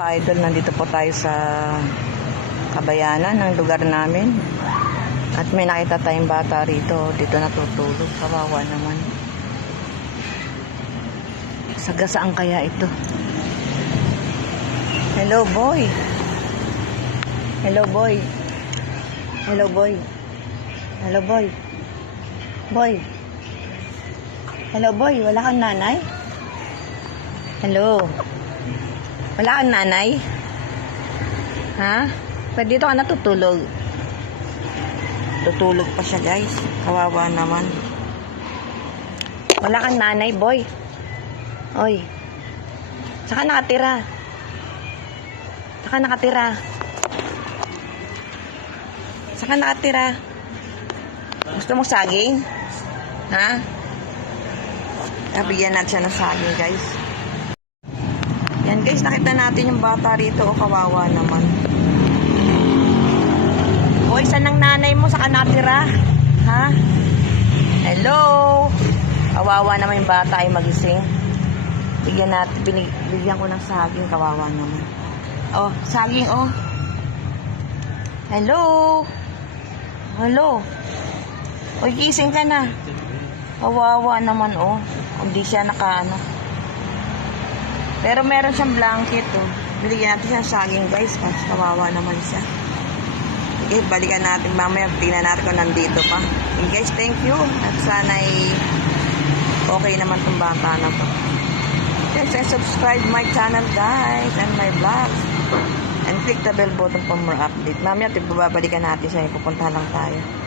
Ka-idol, nandito po tayo sa kabayanan ng lugar namin. At may nakita tayong bata rito. Dito natutulog. Kawawa naman. Sagasaan kaya ito? Hello, boy. Hello, boy. Hello, boy. Hello, boy. Boy. Hello, boy. Wala kang nanay? Hello. Wala kang nanay? Ha? Pwede dito ka natutulog. Tutulog pa siya, guys. Kawawa naman. Wala kang nanay, boy. Oy. Saka nakatira. Saka nakatira. Saka nakatira. Gusto mo saging? Ha? Nabigyan natin siya ng saging, guys. Yan guys, nakita natin yung bata rito. O, kawawa naman. Hoy, saan ang nanay mo? Saka natira? Ha? Hello? Kawawa naman yung bata ay magising. Bigyan natin, binig, bigyan ko ng saging. Kawawa naman. Oh, saging oh. Hello? Hello? Hoy, gising ka na. Kawawa naman oh. Hindi siya nakaano. Pero meron siyang blanket, oh. Biligyan natin siya ng saging, guys. Kasi kawawa naman siya. Okay, balikan natin mamaya. Tingnan natin kung nandito pa. Okay, guys, thank you. At sana'y okay naman tong bata na to. Yes, and subscribe my channel, guys, and my vlogs. And click the bell button for more update. Mamaya, babalikan natin siya. Pupunta lang tayo.